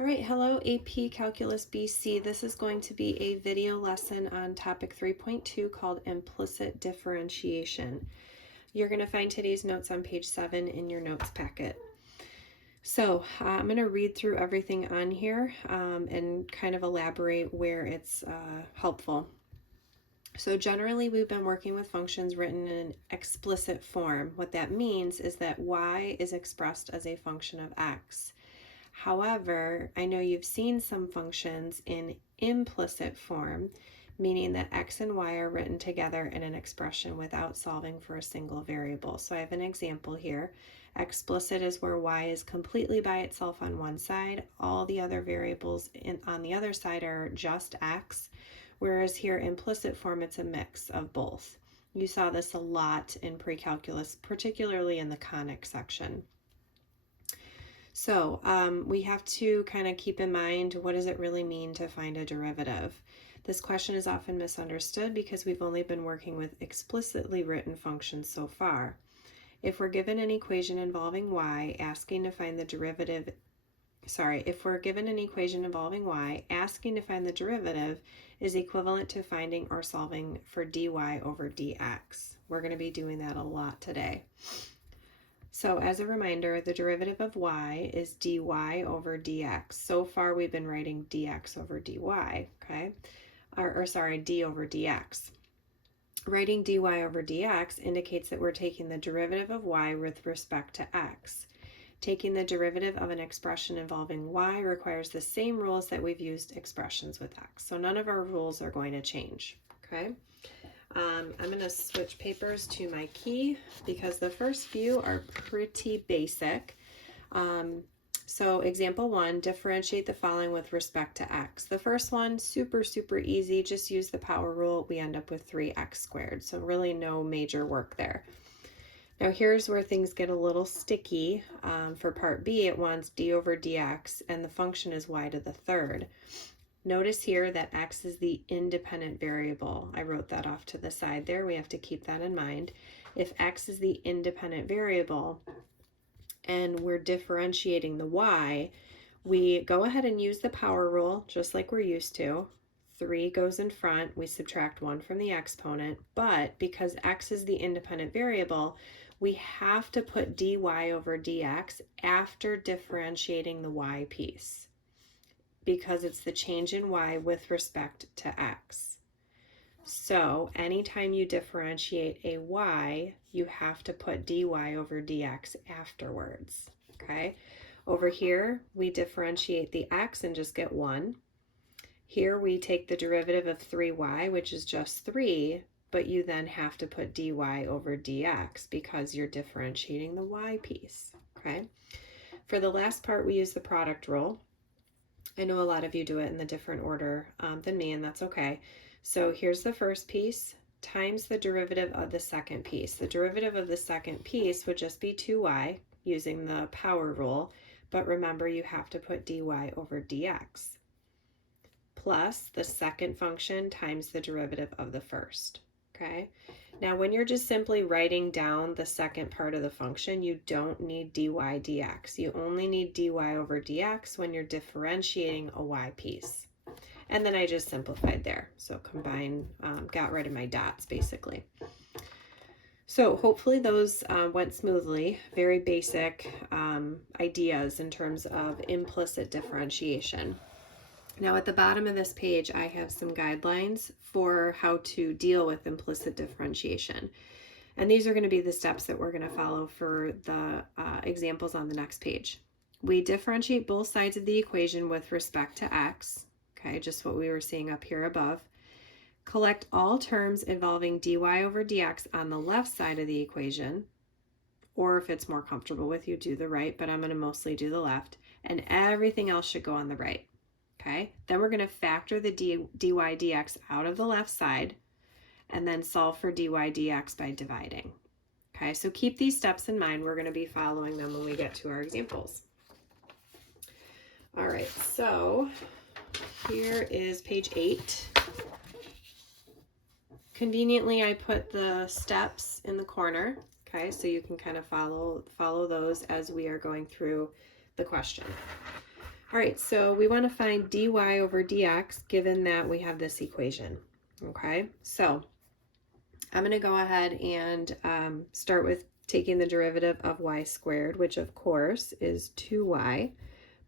All right, hello AP Calculus BC. This is going to be a video lesson on topic 3.2 called implicit differentiation. You're going to find today's notes on page 7 in your notes packet. So I'm going to read through everything on here and kind of elaborate where it's helpful. So generally we've been working with functions written in an explicit form. What that means is that y is expressed as a function of x. However, I know you've seen some functions in implicit form, meaning that x and y are written together in an expression without solving for a single variable. So I have an example here. Explicit is where y is completely by itself on one side. All the other variables on the other side are just x, whereas here implicit form, it's a mix of both. You saw this a lot in pre-calculus, particularly in the conic section. So we have to kind of keep in mind, what does it really mean to find a derivative? This question is often misunderstood because we've only been working with explicitly written functions so far. If we're given an equation involving y, asking to find the derivative, if we're given an equation involving y, asking to find the derivative is equivalent to finding or solving for dy over dx. We're going to be doing that a lot today. So as a reminder, the derivative of y is dy over dx. So far we've been writing dx over dy, okay? D over dx. Writing dy over dx indicates that we're taking the derivative of y with respect to x. Taking the derivative of an expression involving y requires the same rules that we've used expressions with x. So none of our rules are going to change, okay? I'm going to switch papers to my key because the first few are pretty basic. So example 1, differentiate the following with respect to x. The first one, super easy. Just use the power rule. We end up with 3x squared. So really no major work there. Now here's where things get a little sticky. For part B, it wants d over dx, and the function is y to the third. Notice here that x is the independent variable. I wrote that off to the side there. We have to keep that in mind. If x is the independent variable and we're differentiating the y, we go ahead and use the power rule just like we're used to. 3 goes in front, we subtract 1 from the exponent, but because x is the independent variable, we have to put dy over dx after differentiating the y piece, because it's the change in y with respect to x. So anytime you differentiate a y, you have to put dy over dx afterwards, okay? Over here, we differentiate the x and just get 1. Here we take the derivative of 3y, which is just 3, but you then have to put dy over dx because you're differentiating the y piece, okay? For the last part, we use the product rule. I know a lot of you do it in the different order than me, and that's okay. So here's the first piece times the derivative of the second piece. The derivative of the second piece would just be 2y using the power rule, but remember you have to put dy over dx, plus the second function times the derivative of the first, okay? Now when you're just simply writing down the second part of the function, you don't need dy dx. You only need dy over dx when you're differentiating a y piece. And then I just simplified there. So combine, got rid of my dots basically. So hopefully those went smoothly. Very basic ideas in terms of implicit differentiation. Now at the bottom of this page, I have some guidelines for how to deal with implicit differentiation. And these are going to be the steps that we're going to follow for the examples on the next page. We differentiate both sides of the equation with respect to x, okay, just what we were seeing up here above. Collect all terms involving dy over dx on the left side of the equation, or if it's more comfortable with you, do the right, but I'm going to mostly do the left, and everything else should go on the right. Okay, then we're going to factor the dy dx out of the left side and then solve for dy dx by dividing. Okay, so keep these steps in mind. We're going to be following them when we get to our examples. All right, so here is page 8. Conveniently, I put the steps in the corner, okay, so you can kind of follow those as we are going through the question. All right, so we want to find dy over dx given that we have this equation. Okay, so I'm going to go ahead and start with taking the derivative of y squared, which of course is 2y.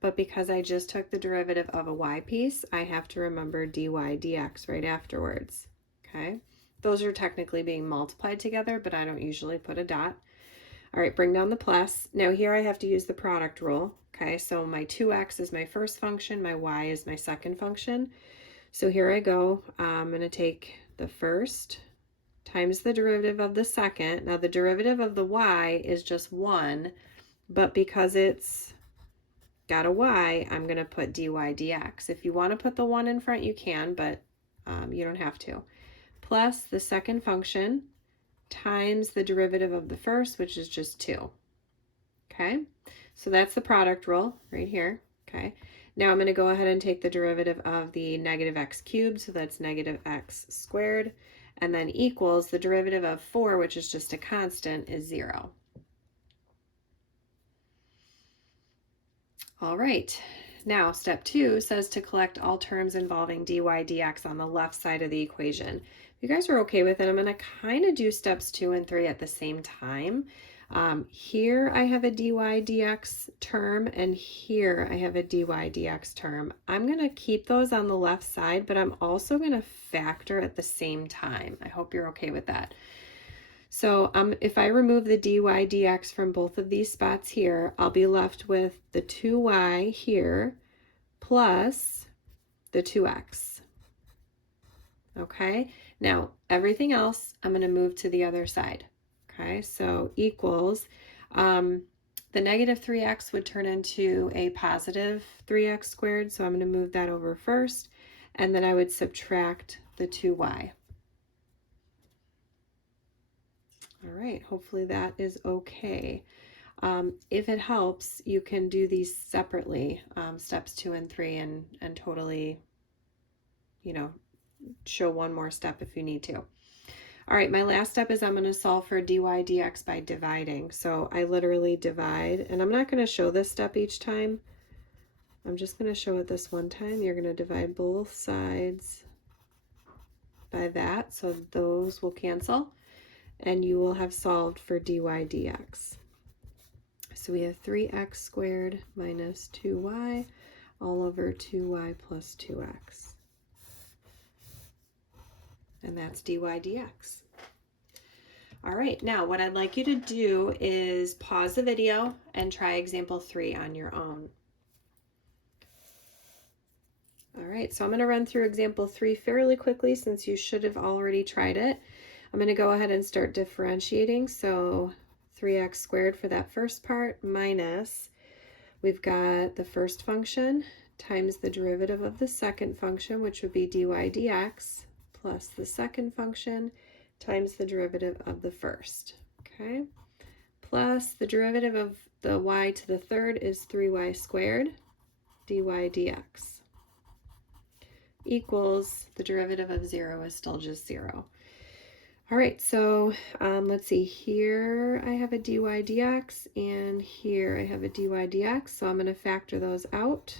But because I just took the derivative of a y piece, I have to remember dy dx right afterwards. Okay, those are technically being multiplied together, but I don't usually put a dot. All right, bring down the plus. Now here I have to use the product rule. Okay, so my 2x is my first function, my y is my second function. So here I go. I'm going to take the first times the derivative of the second. Now the derivative of the y is just 1, but because it's got a y, I'm going to put dy dx. If you want to put the 1 in front, you can, but you don't have to. Plus the second function times the derivative of the first, which is just 2. Okay, so that's the product rule right here. Okay, now I'm going to go ahead and take the derivative of the negative x cubed, so that's negative x squared, and then equals the derivative of 4, which is just a constant, is 0. All right, now step 2 says to collect all terms involving dy dx on the left side of the equation. If you guys are okay with it, I'm going to kind of do steps 2 and 3 at the same time. Here I have a dy dx term, and here I have a dy dx term. I'm going to keep those on the left side, but I'm also going to factor at the same time. I hope you're okay with that. So if I remove the dy dx from both of these spots here, I'll be left with the 2y here plus the 2x. Okay, now everything else I'm going to move to the other side. Okay, so equals, the negative 3x would turn into a positive 3x squared, so I'm going to move that over first, and then I would subtract the 2y. All right, hopefully that is okay. If it helps, you can do these separately, steps 2 and 3, and totally, show one more step if you need to. All right, my last step is I'm going to solve for dy dx by dividing. So I literally divide, and I'm not going to show this step each time. I'm just going to show it this one time. You're going to divide both sides by that, so those will cancel, and you will have solved for dy dx. So we have 3x squared minus 2y all over 2y plus 2x. And that's dy dx. All right, now what I'd like you to do is pause the video and try example 3 on your own. All right, so I'm going to run through example 3 fairly quickly since you should have already tried it. I'm going to go ahead and start differentiating. So 3x squared for that first part minus, we've got the first function times the derivative of the second function, which would be dy dx, plus the second function times the derivative of the first, okay? Plus the derivative of the y to the third is 3y squared, dy dx, equals the derivative of 0 is still just 0. All right, so let's see, here I have a dy dx, and here I have a dy dx, so I'm going to factor those out.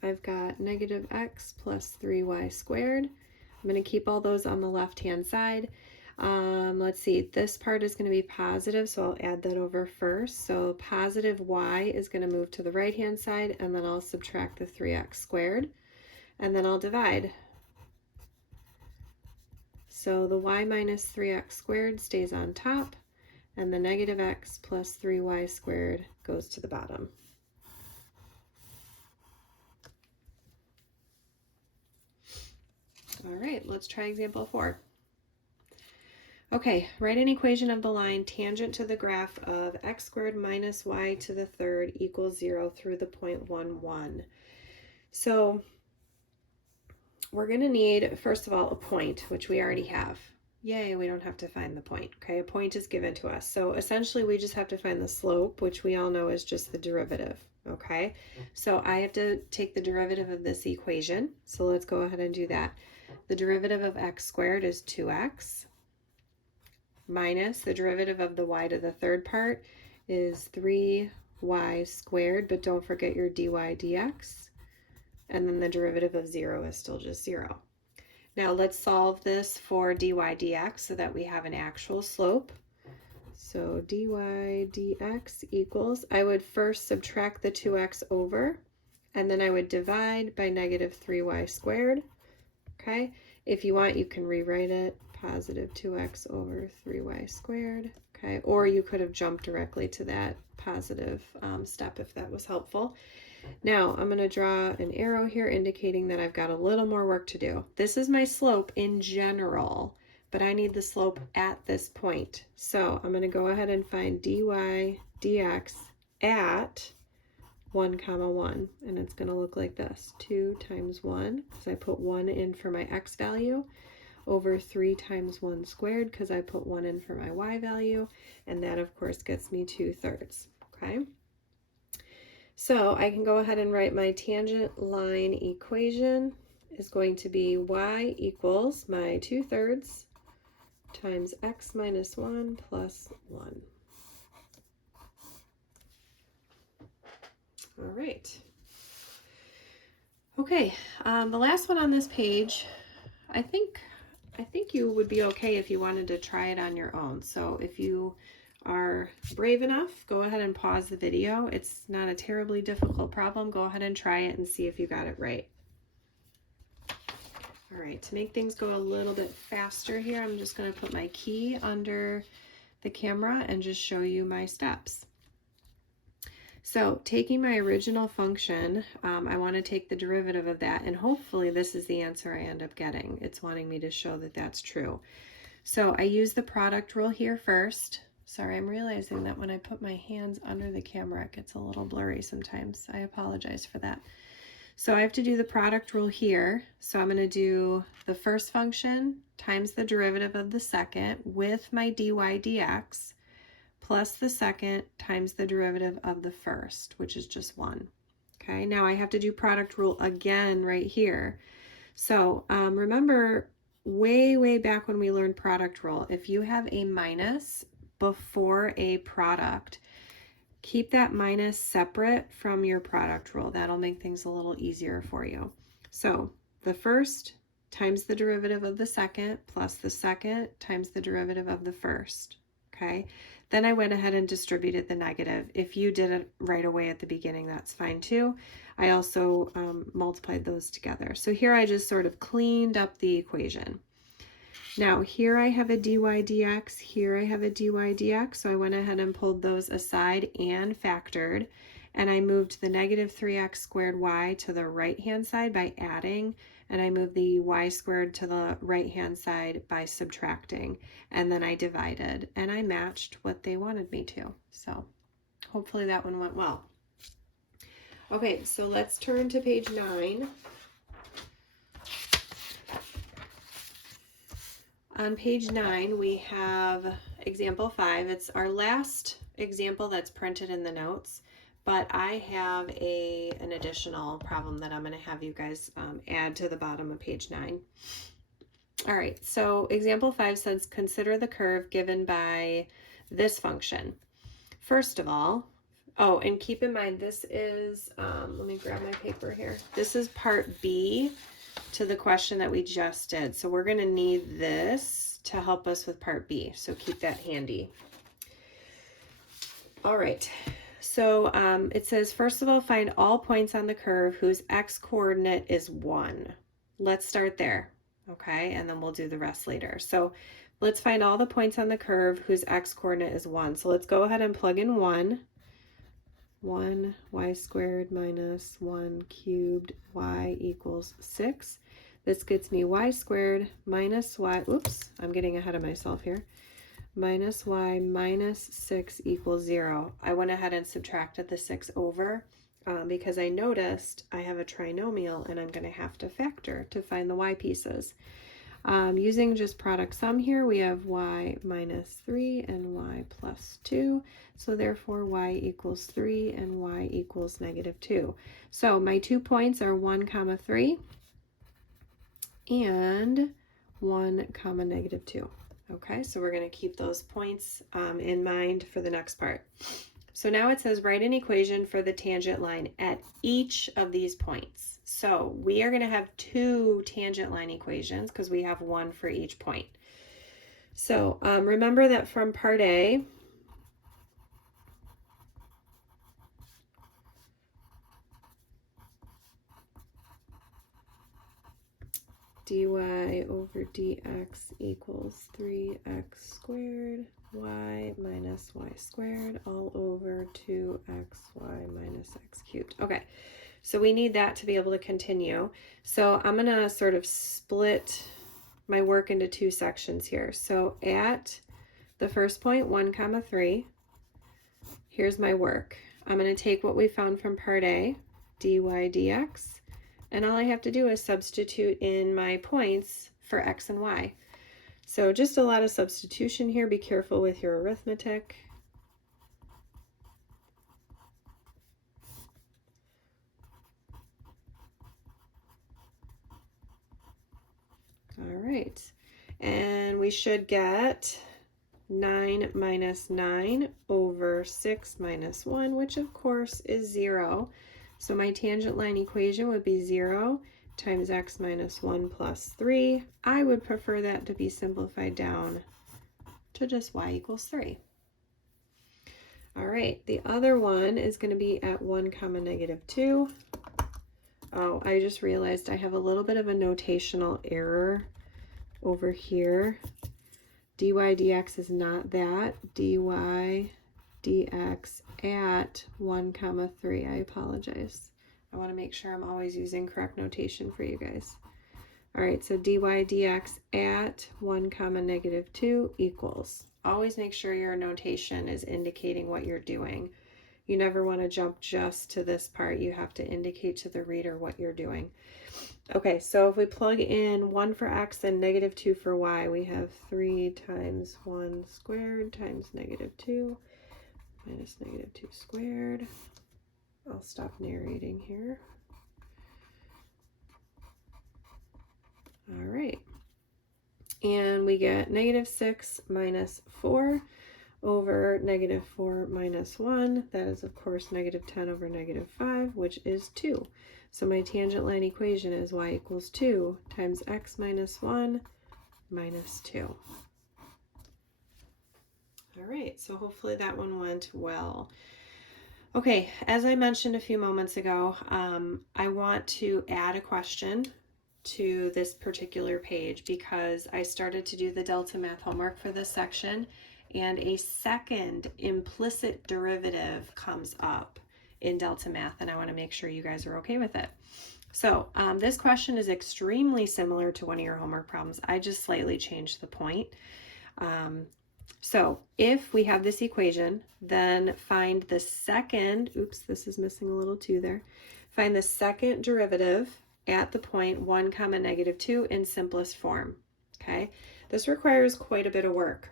I've got negative x plus 3y squared. I'm going to keep all those on the left-hand side. Let's see, this part is going to be positive, so I'll add that over first. So positive y is going to move to the right-hand side, and then I'll subtract the 3x squared, and then I'll divide. So the y minus 3x squared stays on top, and the negative x plus 3y squared goes to the bottom. All right, let's try example 4. Okay, write an equation of the line tangent to the graph of x squared minus y to the third equals 0 through the point 1, 1. So we're going to need, first of all, a point, which we already have. Yay, we don't have to find the point, okay? A point is given to us. So essentially, we just have to find the slope, which we all know is just the derivative, okay? So I have to take the derivative of this equation. So let's go ahead and do that. The derivative of x squared is 2x minus the derivative of the y to the third part is 3y y squared, but don't forget your dy dx. And then the derivative of 0 is still just 0. Now let's solve this for dy dx so that we have an actual slope. So dy dx equals, I would first subtract the 2x over, and then I would divide by negative 3y squared. Okay, if you want, you can rewrite it positive 2x over 3y squared. Okay, or you could have jumped directly to that positive step if that was helpful. Now I'm going to draw an arrow here indicating that I've got a little more work to do. This is my slope in general, but I need the slope at this point. So I'm going to go ahead and find dy dx at 1, 1, and it's going to look like this. 2 times 1, because I put 1 in for my x value, over 3 times 1 squared, because I put 1 in for my y value, and that of course gets me 2/3. Okay, so I can go ahead and write my tangent line equation is going to be y equals my 2/3 times x minus 1 plus 1. All right. Okay, the last one on this page, I think you would be okay if you wanted to try it on your own. So if you are brave enough, go ahead and pause the video. It's not a terribly difficult problem. Go ahead and try it and see if you got it right. All right, to make things go a little bit faster here, I'm just going to put my key under the camera and just show you my steps. So taking my original function, I want to take the derivative of that, and hopefully this is the answer I end up getting. It's wanting me to show that that's true. So I use the product rule here first. Sorry, I'm realizing that when I put my hands under the camera, it gets a little blurry sometimes. I apologize for that. So I have to do the product rule here. So I'm going to do the first function times the derivative of the second with my dy dx, plus the second times the derivative of the first, which is just 1. Okay, now I have to do product rule again right here. So remember way back when we learned product rule, if you have a minus before a product, keep that minus separate from your product rule. That'll make things a little easier for you. So the first times the derivative of the second plus the second times the derivative of the first. Okay, then I went ahead and distributed the negative. If you did it right away at the beginning, that's fine too. I also multiplied those together. So here I just sort of cleaned up the equation. Now here I have a dy dx, here I have a dy dx, so I went ahead and pulled those aside and factored, and I moved the negative 3x squared y to the right hand side by adding, and I moved the y squared to the right hand side by subtracting, and then I divided, and I matched what they wanted me to. So hopefully that one went well. Okay, so let's turn to page 9. On page 9, we have example 5. It's our last example that's printed in the notes, but I have an additional problem that I'm going to have you guys add to the bottom of page 9. All right, so example 5 says, consider the curve given by this function. First of all, oh, and keep in mind, this is, let me grab my paper here. This is part B to the question that we just did. So we're going to need this to help us with part B. So keep that handy. All right. So it says, first of all, find all points on the curve whose x coordinate is 1. Let's start there. Okay. And then we'll do the rest later. So let's find all the points on the curve whose x coordinate is 1. So let's go ahead and plug in 1. 1 y squared minus 1 cubed y equals 6. This gets me y squared minus y, oops, I'm getting ahead of myself here, minus y minus 6 equals 0. I went ahead and subtracted the 6 over because I noticed I have a trinomial and I'm going to have to factor to find the y pieces. Using just product sum here, we have y minus 3 and y plus 2. So therefore y equals 3 and y equals negative 2. So my 2 points are 1, 3 and 1, negative 2. Okay, so we're going to keep those points in mind for the next part. So now it says write an equation for the tangent line at each of these points. So we are going to have 2 tangent line equations because we have 1 for each point. So remember that from part A, dy over dx equals 3x squared y minus y squared all over 2xy minus x cubed. Okay, so we need that to be able to continue. So I'm going to sort of split my work into 2 sections here. So at the first point, 1, 3, here's my work. I'm going to take what we found from part A, dy dx, and all I have to do is substitute in my points for x and y. So just a lot of substitution here. Be careful with your arithmetic. All right, and we should get 9 minus 9 over 6 minus 1, which of course is 0. So my tangent line equation would be 0 times x minus 1 plus 3. I would prefer that to be simplified down to just y equals 3. All right, the other one is going to be at 1, negative 2. Oh, I just realized I have a little bit of a notational error over here. Dy dx is not that. Dy dx at 1, 3. I apologize. I want to make sure I'm always using correct notation for you guys. All right, so dy dx at 1, negative 2 equals. Always make sure your notation is indicating what you're doing. You never want to jump just to this part. You have to indicate to the reader what you're doing. Okay, so if we plug in 1 for x and negative 2 for y, we have 3 times 1 squared times negative 2 minus negative 2 squared. I'll stop narrating here. All right. And we get negative 6 minus 4 over negative 4 minus 1. That is, of course, negative 10 over negative 5, which is 2. So my tangent line equation is y equals 2 times x minus 1 minus 2. All right, so hopefully that one went well. Okay, as I mentioned a few moments ago, I want to add a question to this particular page because I started to do the Delta Math homework for this section, and a second implicit derivative comes up in Delta Math, and I want to make sure you guys are okay with it. So this question is extremely similar to one of your homework problems. I just slightly changed the point. So if we have this equation, then find the second, oops, this is missing a little 2 there. Find the second derivative at the point 1, negative 2 in simplest form, okay? This requires quite a bit of work.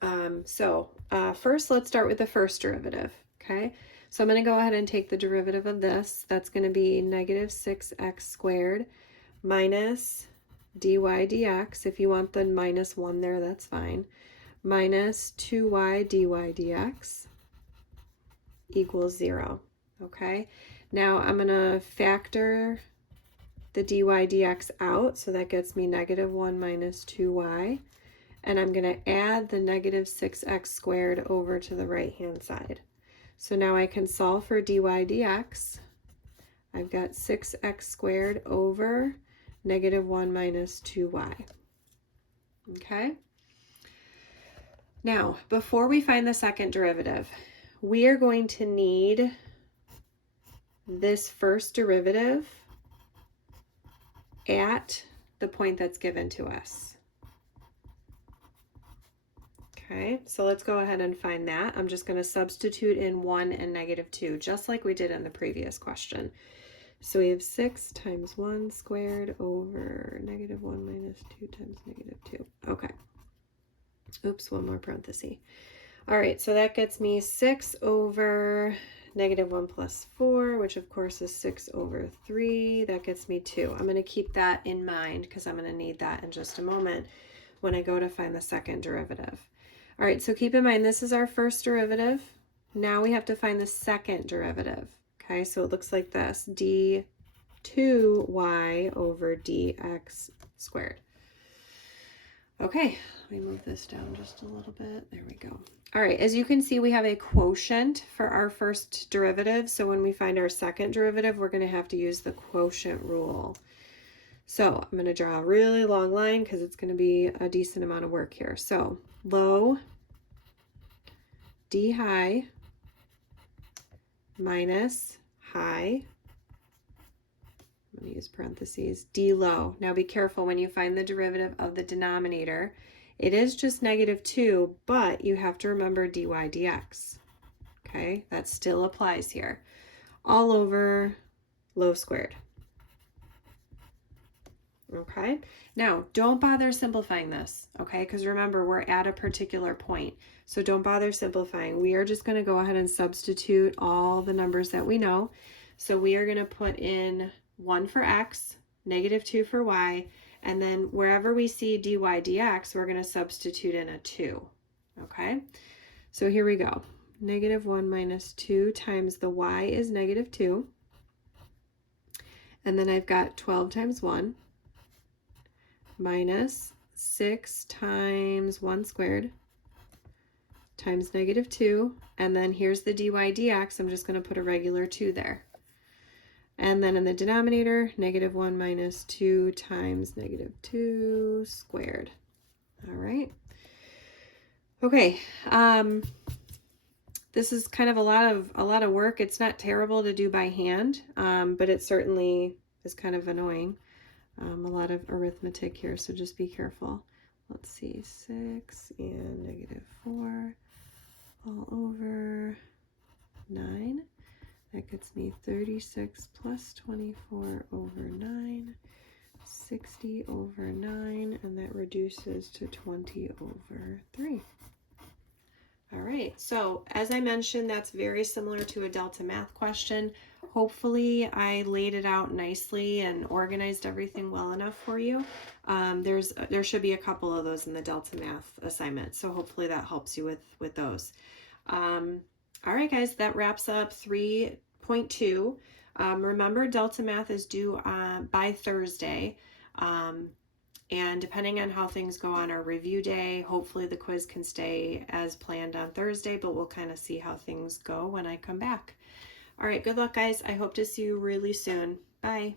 First, let's start with the first derivative, okay? So I'm going to go ahead and take the derivative of this. That's going to be negative 6x squared minus dy dx. If you want the minus 1 there, that's fine. Minus 2y dy dx equals 0, okay? Now I'm going to factor the dy dx out, so that gets me negative 1 minus 2y. And I'm going to add the negative 6x squared over to the right-hand side. So now I can solve for dy dx. I've got 6x squared over negative 1 minus 2y. Okay? Now, before we find the second derivative, we are going to need this first derivative at the point that's given to us. Okay, so let's go ahead and find that. I'm just going to substitute in 1 and negative 2, just like we did in the previous question. So we have 6 times 1 squared over negative 1 minus 2 times negative 2. Okay. Oops, one more parenthesis. All right, so that gets me 6 over negative 1 plus 4, which of course is 6 over 3. That gets me 2. I'm going to keep that in mind because I'm going to need that in just a moment when I go to find the second derivative. All right, so keep in mind this is our first derivative. Now we have to find the second derivative. Okay, so it looks like this, d2y over dx squared. Okay, let me move this down just a little bit. There we go. All right, as you can see, we have a quotient for our first derivative. So when we find our second derivative, we're going to have to use the quotient rule. So I'm going to draw a really long line because it's going to be a decent amount of work here. So low d high minus high, I'm going to use parentheses, d low. Now be careful when you find the derivative of the denominator. It is just -2, but you have to remember dy dx. Okay, that still applies here. All over low squared. Okay, now don't bother simplifying this, okay, because remember we're at a particular point, so don't bother simplifying. We are just going to go ahead and substitute all the numbers that we know. So we are going to put in 1 for x, -2 for y, and then wherever we see dy dx, we're going to substitute in a 2, okay? So here we go. -1 minus 2 times the y is -2, and then I've got 12 times 1 minus 6 times 1 squared times -2, and then here's the dy dx. I'm just going to put a regular 2 there. And then in the denominator, -1 minus 2 times -2 squared. All right. Okay. This is kind of a lot of work. It's not terrible to do by hand, but it certainly is kind of annoying. A lot of arithmetic here, so just be careful. Let's see, 6 and -4 all over 9. That gets me 36 plus 24 over 9, 60 over 9, and that reduces to 20 over 3. All right, so as I mentioned, that's very similar to a Delta Math question. Hopefully I laid it out nicely and organized everything well enough for you. There should be a couple of those in the Delta Math assignment, so hopefully that helps you with those. All right, guys, that wraps up 3.2. Remember, Delta Math is due by Thursday. And depending on how things go on our review day, hopefully the quiz can stay as planned on Thursday, but we'll kind of see how things go when I come back. All right, good luck, guys. I hope to see you really soon. Bye.